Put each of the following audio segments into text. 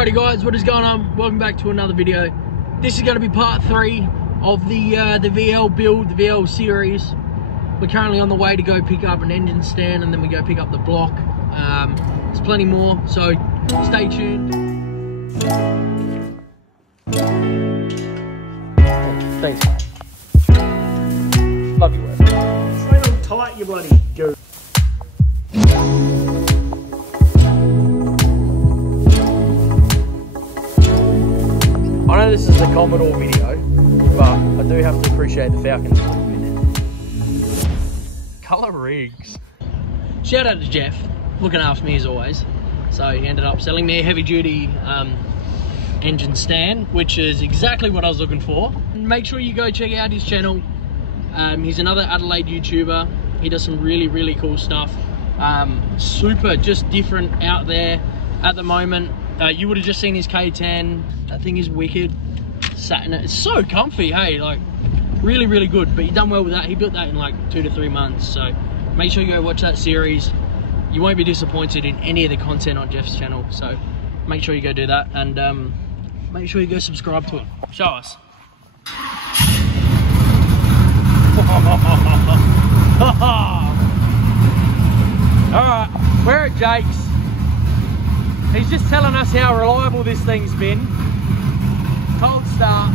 Alrighty guys, what is going on? Welcome back to another video. This is going to be part 3 of the VL build, the VL series. We're currently on the way to go pick up an engine stand and then we go pick up the block. There's plenty more, so stay tuned. Thanks. Love you, Wes. Train on tight, you bloody goose. I know this is the Commodore video, but I do have to appreciate the Falcons a little bit. Colour rigs. Shout out to Jeff, looking after me as always. So he ended up selling me a heavy duty engine stand, which is exactly what I was looking for. And make sure you go check out his channel. He's another Adelaide YouTuber. He does some really cool stuff. Super just different out there at the moment. You would have just seen his K10. That thing is wicked. Sat in it. It's so comfy, hey, like really good. But he done well with that. He built that in like 2 to 3 months. So make sure you go watch that series. You won't be disappointed in any of the content on Jeff's channel. So make sure you go do that, and make sure you go subscribe to it. Show us. Alright, we're at Jake's. He's just telling us how reliable this thing's been. Cold start,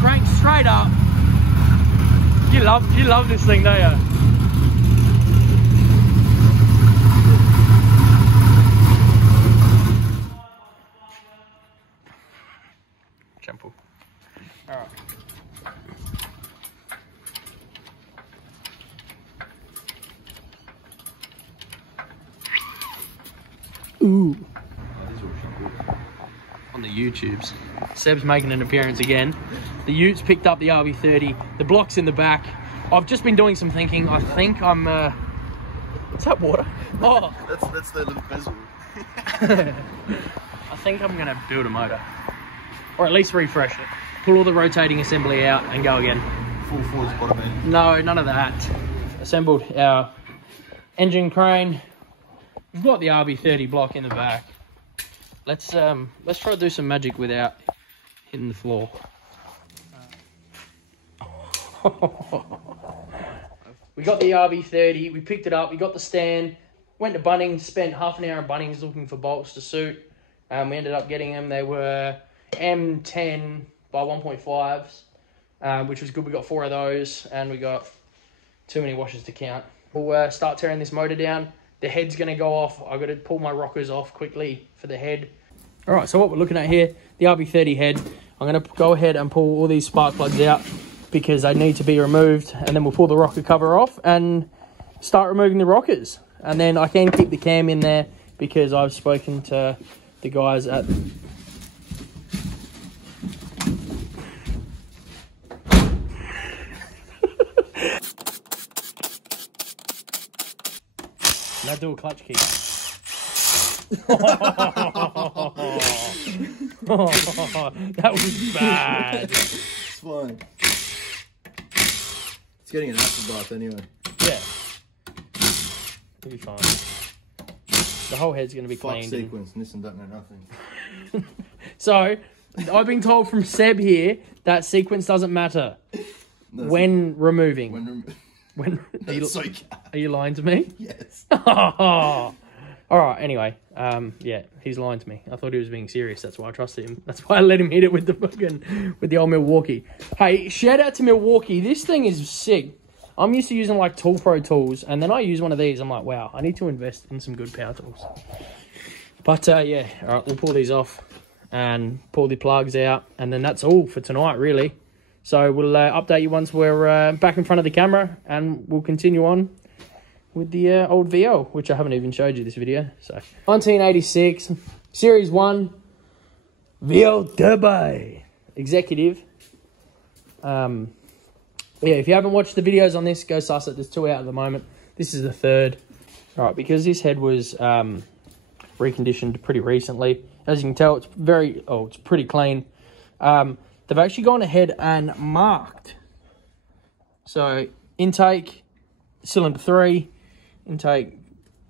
crank straight up. You love this thing, don't you? Shampoo. Alright. Ooh. On the YouTubes. Seb's making an appearance again. The Utes picked up the RB30. The block's in the back. I've just been doing some thinking. I think I'm what's that water? Oh, that's the little bezel. I think I'm gonna build a motor. Or at least refresh it. Pull all the rotating assembly out and go again. Full force bottom end. No, none of that. Assembled our engine crane. We've got the RB30 block in the back. Let's try to do some magic without hitting the floor. We got the RB30, we picked it up, we got the stand, went to Bunnings, spent half an hour at Bunnings looking for bolts to suit. We ended up getting them. They were M10 by 1.5s, which was good. We got 4 of those and we got too many washers to count. We'll start tearing this motor down. The head's going to go off. I've got to pull my rockers off quickly for the head. All right, so what we're looking at here, the RB30 head. I'm going to go ahead and pull all these spark plugs out because they need to be removed, and then we'll pull the rocker cover off and start removing the rockers. And then I can keep the cam in there because I've spoken to the guys at... Now do a clutch kick. That was bad. It's fine. It's getting an acid bath anyway. Yeah. It'll be fine. The whole head's going to be cleaned. Sequence, and this and that, no nothing. So, I've been told from Seb here that sequence doesn't matter when removing. Are you lying to me? Yes. All right. Anyway, yeah, he's lying to me. I thought he was being serious. That's why I trusted him. That's why I let him hit it with the old Milwaukee. Hey, shout out to Milwaukee. This thing is sick. I'm used to using like Tool Pro tools, and then I use one of these. I'm like, wow, I need to invest in some good power tools. But yeah, all right, we'll pull these off and pull the plugs out, and then that's all for tonight, really. So we'll update you once we're back in front of the camera, and we'll continue on with the old VL, which I haven't even showed you this video. So 1986, Series 1, VL Turbo Executive. Yeah, if you haven't watched the videos on this, go suss it. There's 2 out at the moment. This is the 3rd. All right, because this head was reconditioned pretty recently. As you can tell, it's pretty clean. They've actually gone ahead and marked. So intake, cylinder 3, intake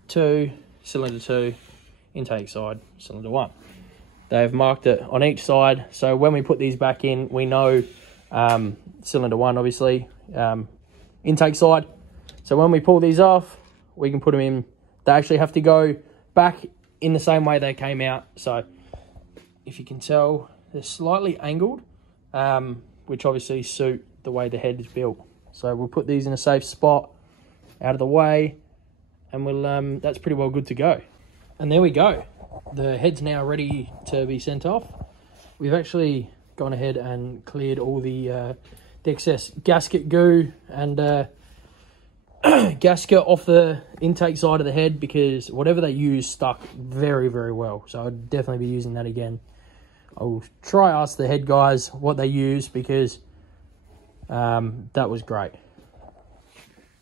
2, cylinder 2, intake side, cylinder 1. They've marked it on each side. So when we put these back in, we know cylinder 1, obviously, intake side. So when we pull these off, we can put them in. They actually have to go back in the same way they came out. So if you can tell, they're slightly angled, which obviously suit the way the head is built. So we'll put these in a safe spot out of the way, and we'll that's pretty well good to go. And there we go. The head's now ready to be sent off. We've actually gone ahead and cleared all the excess gasket goo and gasket off the intake side of the head, because whatever they used stuck very, very well. So I'd definitely be using that again. I'll try ask the head guys what they use, because that was great.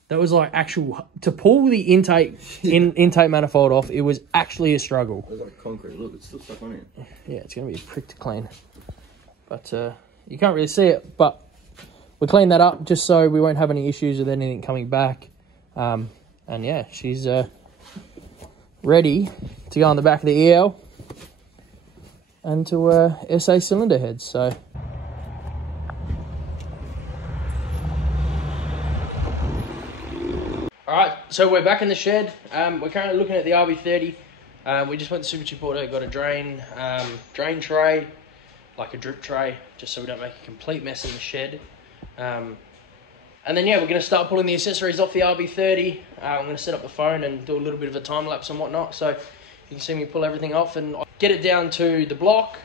That was like actual, to pull the intake manifold off, it was actually a struggle. It was like concrete. Look, it's still stuck on it. Yeah, it's going to be a prick to clean. But you can't really see it. But we cleaned that up just so we won't have any issues with anything coming back. And yeah, she's ready to go on the back of the EL and to SA cylinder heads. So alright, so we're back in the shed. We're currently looking at the RB30. We just went to Super Chip Auto, got a drain tray, like a drip tray, just so we don't make a complete mess in the shed. And then yeah, we're going to start pulling the accessories off the RB30. I'm going to set up the phone and do a little bit of a time lapse and whatnot, so you can see me pull everything off and get it down to the block,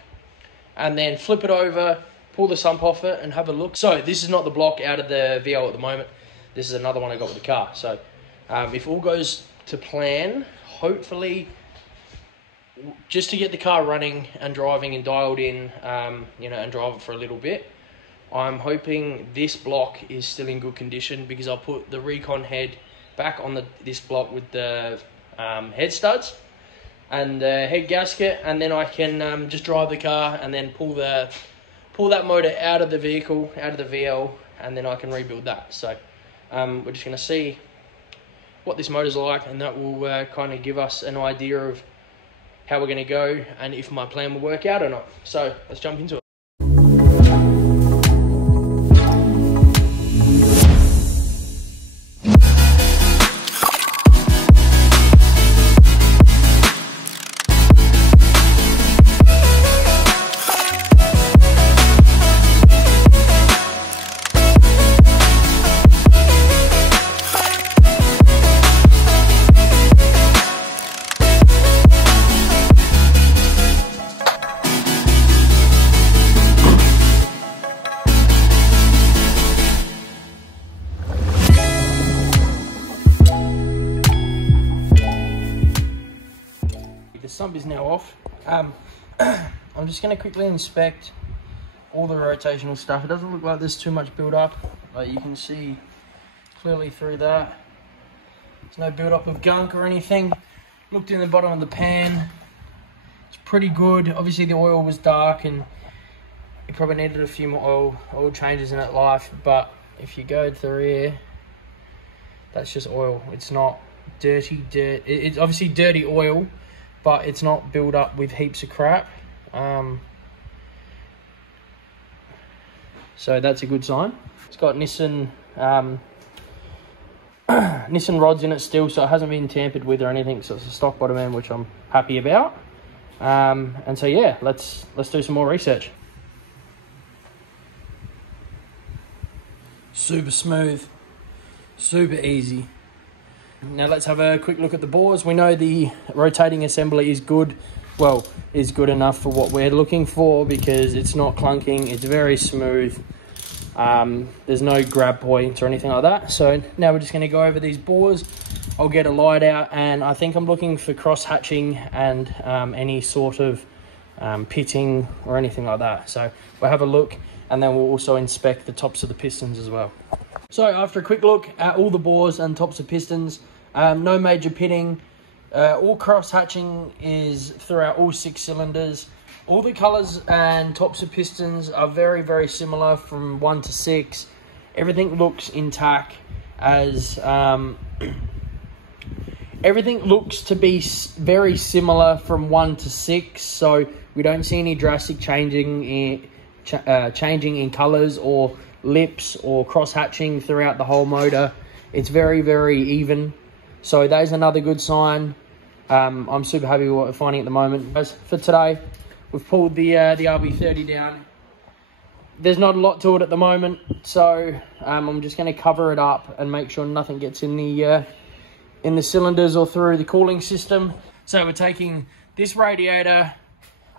and then flip it over, pull the sump off it, and have a look. So this is not the block out of the VL at the moment. This is another one I got with the car. So if all goes to plan, hopefully, just to get the car running and driving and dialed in, you know, and drive it for a little bit, I'm hoping this block is still in good condition, because I'll put the Recon head back on this block with the head studs and the head gasket, and then I can just drive the car and then pull that motor out of the vehicle, out of the VL, and then I can rebuild that. So we're just going to see what this motor's like, and that will kind of give us an idea of how we're going to go and if my plan will work out or not. So let's jump into it. The sump is now off. I'm just going to quickly inspect all the rotational stuff. It doesn't look like there's too much build up, but you can see clearly through that. There's no build up of gunk or anything. Looked in the bottom of the pan. It's pretty good. Obviously the oil was dark and it probably needed a few more oil changes in its life, but if you go to the rear, that's just oil. It's not dirty dirt. It's obviously dirty oil, but it's not built up with heaps of crap. So that's a good sign. It's got Nissan Nissan rods in it still, so it hasn't been tampered with or anything, so it's a stock bottom end, which I'm happy about. And so yeah, let's do some more research. Super smooth, super easy. Now let's have a quick look at the bores. We know the rotating assembly is good. Well, is good enough for what we're looking for, because it's not clunking, it's very smooth. There's no grab points or anything like that. So now we're just going to go over these bores. I'll get a light out, and I think I'm looking for cross hatching and any sort of pitting or anything like that. So we'll have a look, and then we'll also inspect the tops of the pistons as well. So after a quick look at all the bores and tops of pistons, no major pitting. All cross hatching is throughout all 6 cylinders. All the colours and tops of pistons are very, very similar from 1 to 6. Everything looks intact, as everything looks to be very similar from 1 to 6, so we don't see any drastic changing in colors or lips or cross hatching throughout the whole motor. It's very, very even, so that is another good sign. I'm super happy with what we're finding at the moment. As for today, we've pulled the RB30 down. There's not a lot to it at the moment, so I'm just going to cover it up and make sure nothing gets in the cylinders or through the cooling system. So we're taking this radiator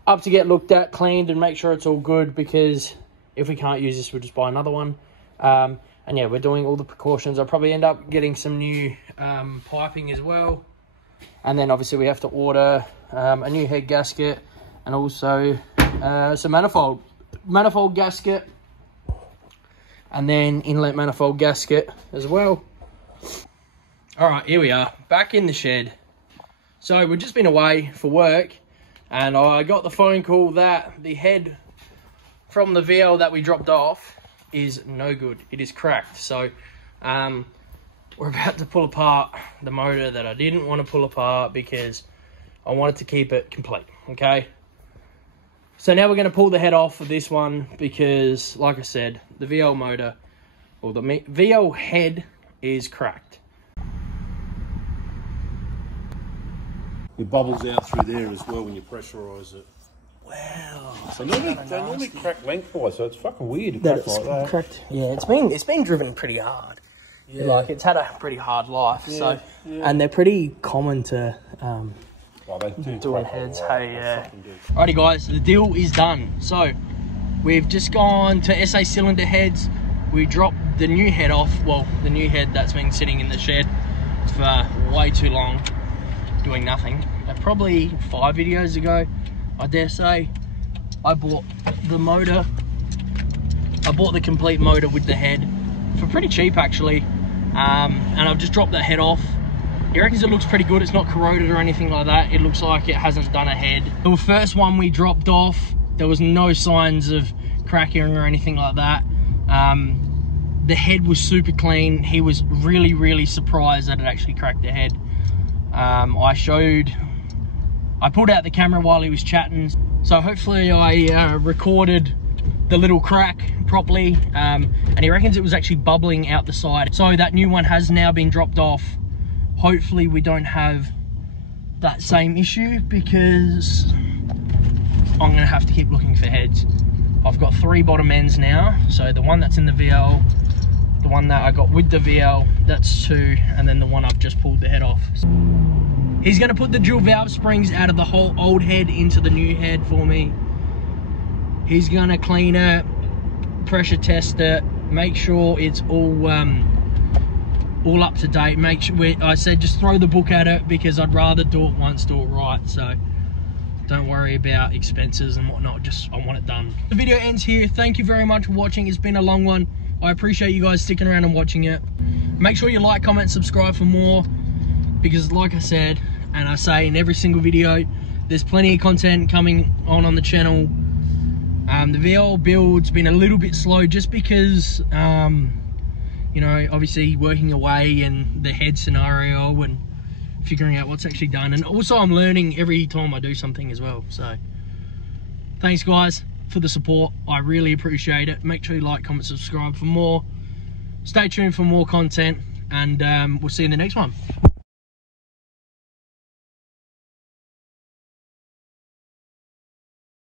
up to get looked at, cleaned, and make sure it's all good, because if we can't use this, we'll just buy another one. And yeah, we're doing all the precautions. I'll probably end up getting some new piping as well. And then obviously we have to order a new head gasket and also some manifold gasket, and then inlet manifold gasket as well. All right, here we are, back in the shed. So we've just been away for work, and I got the phone call that the head from the VL that we dropped off is no good. It is cracked. So we're about to pull apart the motor that I didn't want to pull apart because I wanted to keep it complete, okay? So now we're going to pull the head off of this one because, like I said, the VL motor, or the VL head, is cracked. It bubbles out through there as well when you pressurise it. Wow. They normally crack lengthwise, so it's fucking weird to crack like that. Cracked. Yeah, it's been driven pretty hard. Yeah. Like, it's had a pretty hard life. Yeah, so, yeah. And they're pretty common to doing heads. Hey, yeah. Alrighty, guys, the deal is done. So we've just gone to SA cylinder heads. We dropped the new head off. Well, the new head that's been sitting in the shed for way too long, doing nothing. Probably 5 videos ago, I dare say, I bought the motor. I bought the complete motor with the head for pretty cheap, actually, and I've just dropped that head off. He reckons it looks pretty good. It's not corroded or anything like that. It looks like it hasn't done a head. The first one we dropped off, there was no signs of cracking or anything like that. The head was super clean. He was really, really surprised that it actually cracked the head. I pulled out the camera while he was chatting, so hopefully I recorded the little crack properly, and he reckons it was actually bubbling out the side. So that new one has now been dropped off. Hopefully we don't have that same issue, because I'm gonna have to keep looking for heads. I've got 3 bottom ends now, so the one that's in the VL, the one that I got with the VL, that's 2, and then the one I've just pulled the head off. He's gonna put the dual valve springs out of the whole old head into the new head for me. He's gonna clean it, pressure test it, make sure it's all up to date. Make sure, I said just throw the book at it, because I'd rather do it once, do it right. So don't worry about expenses and whatnot, just I want it done. The video ends here. Thank you very much for watching. It's been a long one. I appreciate you guys sticking around and watching it. Make sure you like, comment, subscribe for more, because like I said, and I say in every single video, there's plenty of content coming on the channel. The VL build's been a little bit slow just because you know, obviously working away and the head scenario and figuring out what's actually done, and also I'm learning every time I do something as well. So thanks guys for the support, I really appreciate it. Make sure you like, comment, subscribe for more. Stay tuned for more content, and we'll see you in the next one.